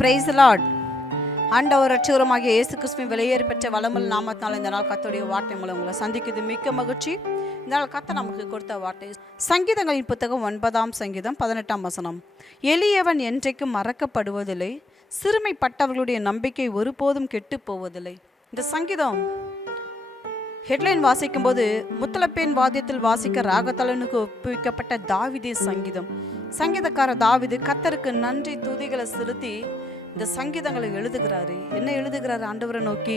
Price Lord. ஆண்டவர் ரட்சகருமாகிய இயேசு கிறிஸ்துவின் வெளியேறி பெற்ற வளமல் நாமத்தினால் இந்த நாள் கர்த்தருடைய வார்த்தை மூலம் உங்களை சந்திக்குது மிக்க மகிழ்ச்சி. இந்த நாள் கர்த்தர் நமக்கு கொடுத்த வார்த்தை சங்கீதங்களின் புத்தகம் 9ஆம் சங்கீதம் 18ஆம் வசனம். எளியவன் என்றைக்கும் மறக்கப்படுவதில்லை, சிறுமைப்பட்டவர்களுடைய நம்பிக்கை ஒருபோதும் கெட்டு போவதில்லை. இந்த சங்கீதம் ஹெட்லைன் வாசிக்கும் போது முத்தலப்பேன் வாத்தியத்தில் வாசிக்க ராகத்தலனுக்கு ஒப்புவிக்கப்பட்ட தாவீது சங்கீதம். சங்கீதக்கார தாவீது கர்த்தருக்கு நன்றி துதிகளை செலுத்தி இந்த சங்கீதங்களை எழுதுகிறாரு. என்ன எழுதுகிறாரு? ஆண்டவரை நோக்கி,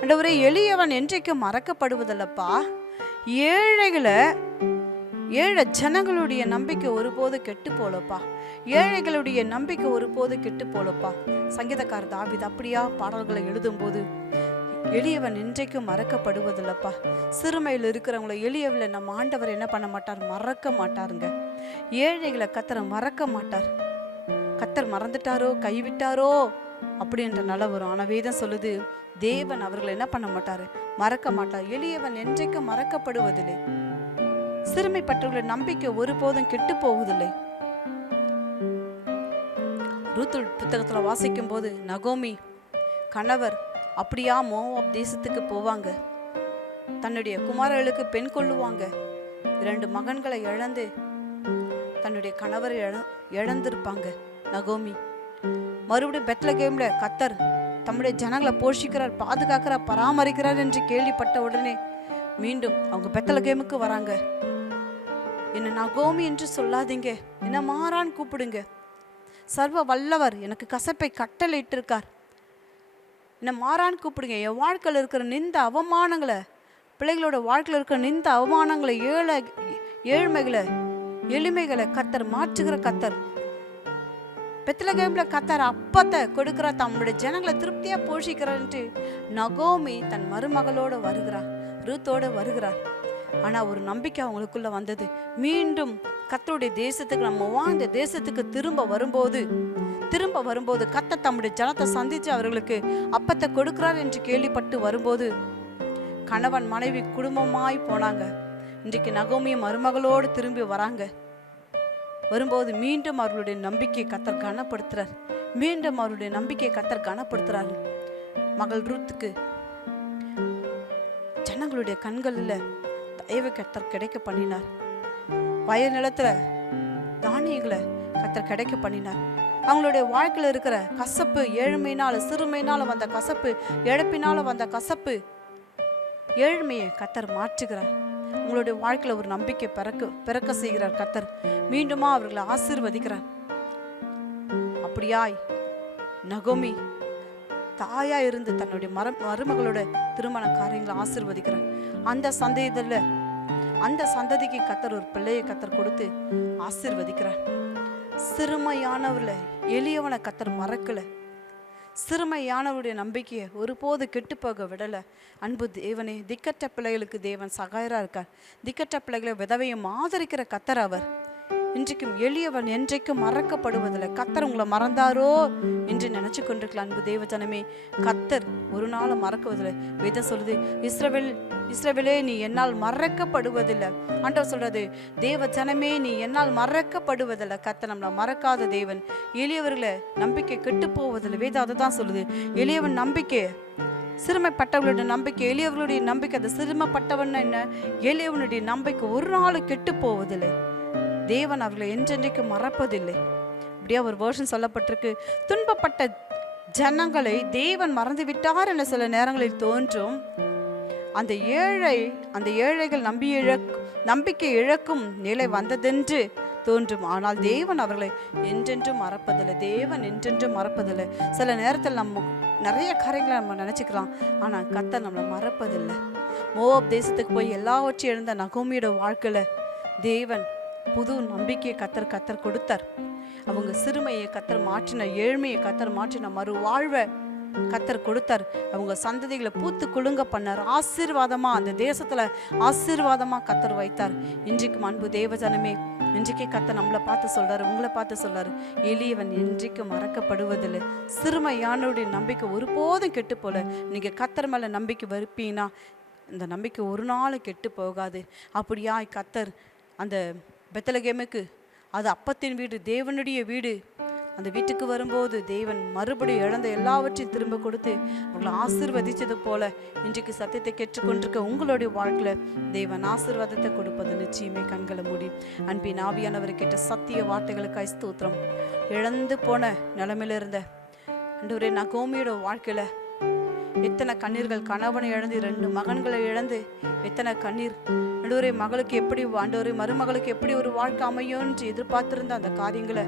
ஆண்டவரே, எளியவன் என்றைக்கும் மறக்கப்படுவதில்லப்பா, ஏழை ஜனங்களுடைய நம்பிக்கை ஒருபோது கெட்டு போலப்பா, ஏழைகளுடைய நம்பிக்கை ஒருபோது கெட்டு போலப்பா. சங்கீதக்கார தாவீது அப்படியா பாடல்களை எழுதும்போது எளியவன் என்றைக்கும் மறக்கப்படுவதில்லப்பா. சிறுமையில் இருக்கிறவங்கள எளியவில் நம்ம ஆண்டவர் என்ன பண்ண மாட்டார்? மறக்க மாட்டாருங்க. ஏழைகளை கர்த்தர் மறக்க மாட்டார். கர்த்தர் மறந்துட்டாரோ, கைவிட்டாரோ அப்படின்ற நிலை வரும். ஆனால் வேதம் சொல்லுது, தேவன் அவர்களை என்ன பண்ண மாட்டாரு? மறக்க மாட்டார். எளியவன் என்றைக்கும் மறக்கப்படுவதில்லை, சிறுமைப்பட்டவர்களுடைய நம்பிக்கை ஒருபோதும் கெட்டு போவதில்லை. ரூத் புத்தகத்துல வாசிக்கும் போது நகோமி கணவர் அப்படியா மோவாப் தேசத்துக்கு போவாங்க, தன்னுடைய குமாரர்களுக்கு பெண் கொள்ளுவாங்க. 2 மகன்களை இழந்து தன்னுடைய கணவரை இழந்திருப்பாங்க நகோமி. மறுபடியும் பெத்லகேம்ல கர்த்தர் தம்முடைய ஜனங்களை போஷிக்கிறார், பாதுகாக்கிறார், பராமரிக்கிறார் என்று கேள்விப்பட்ட உடனே மீண்டும் அவங்க பெத்லகேமுக்கு வராங்க. என்ன நகோமி என்று சொல்லாதீங்க, என்ன மாறான் கூப்பிடுங்க. சர்வ வல்லவர் எனக்கு கசப்பை கட்டளையிட்டு இருக்கார், என்ன மாறான்னு கூப்பிடுங்க. என் வாழ்க்கையில் இருக்கிற நிந்த அவமானங்களை, பிள்ளைகளோட வாழ்க்கையில் இருக்கிற நிந்த அவமானங்களை, ஏழ்மைகளை, எளிமைகளை கர்த்தர் மாற்றுகிற கர்த்தர். பெத்லகேம்ல கர்த்தர் அப்பத்தை கொடுக்கிற, தம்முடைய ஜனங்களை திருப்தியா போஷிக்கிறான்ட்டு நகோமி தன் மருமகளோட வருகிறார், ரூத்தோட வருகிறார். ஆனா ஒரு நம்பிக்கை அவங்களுக்குள்ள வந்தது. மீண்டும் கர்த்தருடைய தேசத்துக்கு, நம்ம வாழ்ந்த தேசத்துக்கு திரும்ப வரும்போது கர்த்தர் தம்முடைய ஜனத்தை சந்திச்சு அவர்களுக்கு அப்பத்தை கொடுக்கிறார் என்று கேள்விப்பட்டு வரும்போது கணவன் மனைவி குடும்பமாய் போனாங்க. இன்றைக்கு நகோமியும் மருமகளோடு திரும்பி வராங்க. வரும்போது மீண்டும் அவர்களுடைய நம்பிக்கையை கர்த்தர் கனப்படுத்துறார். மீண்டும் அவருடைய நம்பிக்கையை கர்த்தர் கனப்படுத்துறாரு. மகள் ரூத்துக்கு ஜனங்களுடைய கண்களில் தயவு கர்த்தர் கிடைக்க பண்ணினார். வயல் நிலத்துல தானியங்களை கர்த்தர் கிடைக்க பண்ணினார். அவங்களுடைய வாழ்க்கையில் இருக்கிற கசப்பு, ஏழ்மையினால, சிறுமையினால வந்த கசப்பு, இழப்பினால வந்த கசப்பு, ஏழ்மையை கர்த்தர் மாற்றுகிறார். உங்களுடைய வாழ்க்கையில் ஒரு நம்பிக்கை பிறக்க செய்கிறார் கர்த்தர். மீண்டுமா அவர்களை ஆசீர்வதிக்கிறார். அப்படியாய் நகோமி தாயா இருந்து தன்னுடைய மருமகளோட திருமண காரியங்களை ஆசீர்வதிக்கிறார். அந்த சந்ததிக்கு கர்த்தர் ஒரு பிள்ளையை கர்த்தர் கொடுத்து ஆசீர்வதிக்கிறார். சிறுமையானவர்ல எளியவனை கர்த்தர் மறக்கல. சிறுமையானவருடைய நம்பிக்கையை ஒருபோது கெட்டு போக விடல. அன்பு தேவனே, திக்கற்ற பிள்ளைகளுக்கு தேவன் சகாயரா இருக்கார். திக்கற்ற பிள்ளைகளை விதவையும் ஆதரிக்கிற கர்த்தர் அவர். இன்றைக்கும் எளியவன் என்றைக்கும் மறக்கப்படுவதில்லை. கர்த்தர் உங்களை மறந்தாரோ என்று நினைச்சு கொண்டிருக்கலாம். அன்பு தேவஜனமே, கர்த்தர் ஒரு நாளும் மறக்குவதில்லை. வேதம் சொல்லுது, இஸ்ரவேலே நீ என்னால் மறக்கப்படுவதில்லை. ஆண்டவர் சொல்றது, தேவ ஜனமே நீ என்னால் மறக்கப்படுவதில்லை. கர்த்தர் நம்மளை மறக்காத தேவன். எளியவர்களை நம்பிக்கை கெட்டு போவதில்லை. வேதம் அதை தான் சொல்லுது. எளியவன் நம்பிக்கை, சிறுமைப்பட்டவர்களுடைய நம்பிக்கை, எளியவர்களுடைய நம்பிக்கை. அந்த சிறுமைப்பட்டவன் என்ன, எளியவனுடைய நம்பிக்கை ஒரு நாள் கெட்டு போவதில்லை. தேவன் அவர்களை என்றென்றைக்கு மறப்பதில்லை. அப்படியே ஒரு வேர்ஷன் சொல்லப்பட்டிருக்கு, துன்பப்பட்ட ஜனங்களை தேவன் மறந்து விட்டார் என சில நேரங்களில் தோன்றும். அந்த ஏழைகள் நம்பிக்கை இழக்கும் நிலை வந்ததென்று தோன்றும். ஆனால் தேவன் அவர்களை என்றென்றும் மறப்பதில்லை. தேவன் என்றென்றும் மறப்பதில்லை. சில நேரத்தில் நம்ம நிறைய காரியங்களை நம்ம நினச்சிக்கலாம், ஆனால் கர்த்தர் நம்மளை மறப்பதில்லை. மோவாப் தேசத்துக்கு போய் எல்லாவற்றையும் எழுந்த நகோமியோட வாழ்க்கையில தேவன் புது நம்பிக்கையை கர்த்தர் கொடுத்தார். அவங்க சிறுமையை கர்த்தர் மாற்றின, ஏழ்மையை கர்த்தர் மாற்றின, மறு வாழ்வை கர்த்தர் கொடுத்தார். அவங்க சந்ததிகளை பூத்து குலுங்க பண்ணார். ஆசீர்வாதமா அந்த தேசத்துல ஆசீர்வாதமா கர்த்தர் வைத்தார். இன்றைக்கும் அன்பு தேவஜனமே, இன்றைக்கு கர்த்தர் நம்மளை பார்த்து சொல்றாரு, உங்களை பார்த்து சொல்றாரு, எளியவன் இன்றைக்கு மறக்கப்படுவதில்லை. சிறுமையானவருடைய நம்பிக்கை ஒருபோதும் கெட்டு போல. நீங்க கர்த்தர் மேல நம்பிக்கை வைப்பீங்கன்னா இந்த நம்பிக்கை ஒரு நாள் கெட்டு போகாது. அப்படியா கர்த்தர் அந்த பெத்லகேமுக்கு அது அப்பத்தின் வீடு, தேவனுடைய வீடு, அந்த வீட்டுக்கு வரும்போது தேவன் மறுபடியும் இழந்த எல்லாவற்றையும் திரும்ப கொடுத்து அவங்களை ஆசீர்வதிச்சது போல இன்றைக்கு சத்தியத்தை கேட்டுக்கொண்டிருக்க உங்களுடைய வாழ்க்கையில் தேவன் ஆசீர்வாதத்தை கொடுப்பது நிச்சயமே. கண்களை மூடி அன்பின் ஆவியானவர் கேட்ட சத்திய வார்த்தைகளுக்காய் ஸ்தோத்திரம். இழந்து போன நிலைமையில இருந்த ஆண்டவரே நகோமியோட வாழ்க்கையில எத்தனை கண்ணீர்கள், கணவனை இழந்து 2 மகன்களை இழந்து எத்தனை கண்ணீர். ஆண்டவரே மகளுக்கு எப்படி, ஆண்டவரே மருமகளுக்கு எப்படி ஒரு வாழ்க்கை அமையும் என்று எதிர்பார்த்திருந்த அந்த காரியங்களை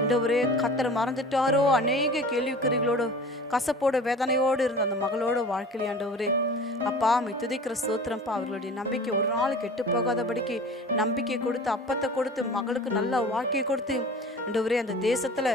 ஆண்டவரே கர்த்தர் மறந்துட்டாரோ அநேக கேள்விக்குறிகளோடு கசப்போட வேதனையோடு இருந்த அந்த மகளோட வாழ்க்கையிலே ஆண்டவரே அப்பா துதிக்கிற ஸ்தோத்திரம்ப்பா. அவர்களுடைய நம்பிக்கை ஒரு நாள் கெட்டு போகாதபடிக்கு நம்பிக்கை கொடுத்து, அப்பத்தை கொடுத்து, மகளுக்கு நல்ல வாழ்க்கையை கொடுத்து ஆண்டவரே அந்த தேசத்துல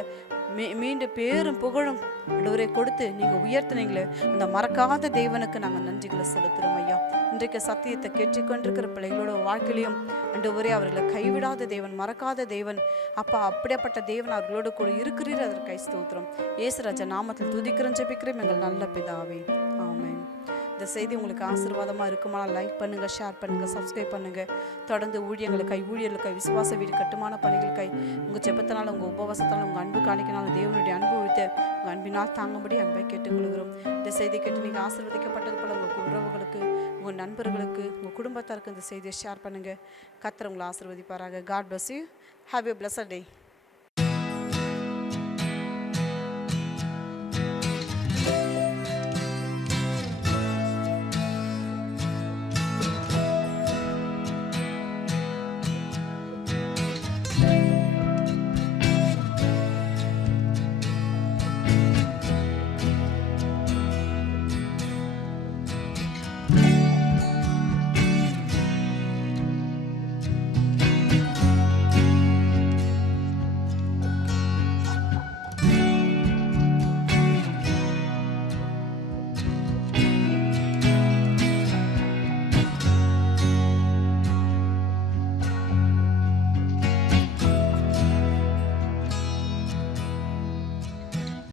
மீண்டும் பேரும் புகழும் ஆண்டவரே கொடுத்து நீங்க உயர்த்தினீங்களே, அந்த மறக்காத தேவனுக்கு நாங்கள் நன்றிகளை செலுத்துறோம் ஐயா. இன்றைக்கு சத்தியத்தை கேட்டுக்கொண்டிருக்கிற பிள்ளைகளோட வாழ்க்கையிலையும் ஆண்டவரே அவர்களை கைவிடாத தேவன், மறக்காத தேவன் அப்பா, அப்படிப்பட்ட தேவன் அவர்களோடு கூட இருக்கிறீர். அதற்காக ஸ்தோத்திரம். இயேசுராஜா நாமத்தில் துதிக்கிறோம், ஜெபிக்கிறோம் எங்கள் நல்ல பிதாவே, ஆமென். இந்த செய்தி உங்களுக்கு ஆசீர்வாதமாக இருக்குமா? லைக் பண்ணுங்கள், ஷேர் பண்ணுங்கள், சப்ஸ்கிரைப் பண்ணுங்கள். தொடர்ந்து ஊழியர்களுக்காய் விசுவாச வீடு கட்டுமான பணிகளுக்காய் உங்கள் ஜெபத்தினால், உங்கள் உபவாசத்தால், உங்கள் அன்பு காணிக்கினாலும் தேவனுடைய அன்பு விழுத்த உங்கள் அன்பினால் தாங்கும்படி அன்பை கேட்டுக்கொள்கிறோம். இந்த செய்தி கேட்டு நீங்கள் ஆசீர்வதிக்கப்பட்டது போல உங்கள் உறவுகளுக்கு, உங்கள் நண்பர்களுக்கு, உங்கள் குடும்பத்தாருக்கு இந்த செய்தியை ஷேர் பண்ணுங்கள். கர்த்தர் உங்களை ஆசீர்வதிப்பாராக. God bless you. Have a blessed day.